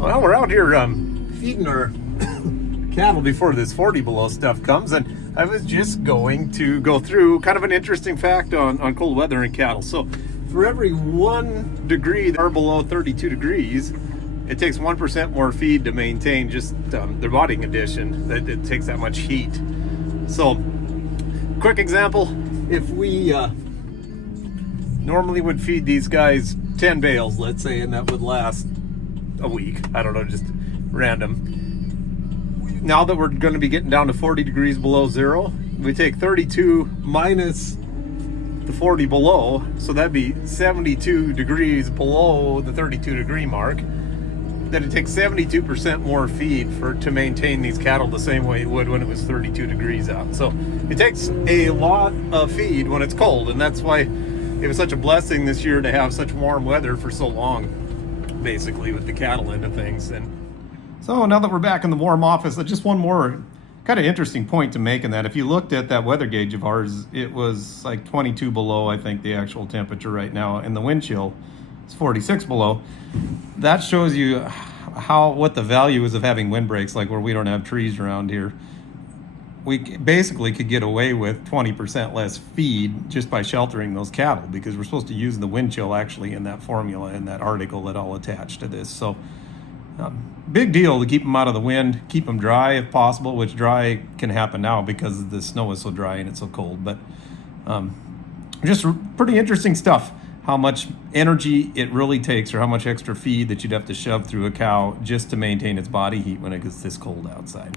Well, we're out here feeding our cattle before this 40 below stuff comes, and I was just going to go through kind of an interesting fact on cold weather and cattle. So for every 1 degree or below 32 degrees, it takes 1% more feed to maintain just their body condition. That it takes that much heat. So quick example, if we normally would feed these guys 10 bales, let's say, and that would last a week, I don't know, just random. Now that we're going to be getting down to 40 degrees below zero, we take 32 minus the 40 below, so that'd be 72 degrees below the 32 degree mark. Then it takes 72% more feed to maintain these cattle the same way it would when it was 32 degrees out. So it takes a lot of feed when it's cold, and that's why it was such a blessing this year to have such warm weather for so long, basically, with the cattle end of things. And so now that we're back in the warm office, just one more kind of interesting point to make in that if you looked at that weather gauge of ours, it was like 22 below, I think, the actual temperature right now, and the wind chill is 46 below. That shows you what the value is of having windbreaks, like where we don't have trees around here. We basically could get away with 20% less feed just by sheltering those cattle, because we're supposed to use the wind chill actually in that formula, in that article that I'll attach to this. So big deal to keep them out of the wind, keep them dry if possible, which dry can happen now because the snow is so dry and it's so cold. But just pretty interesting stuff, how much energy it really takes, or how much extra feed that you'd have to shove through a cow just to maintain its body heat when it gets this cold outside.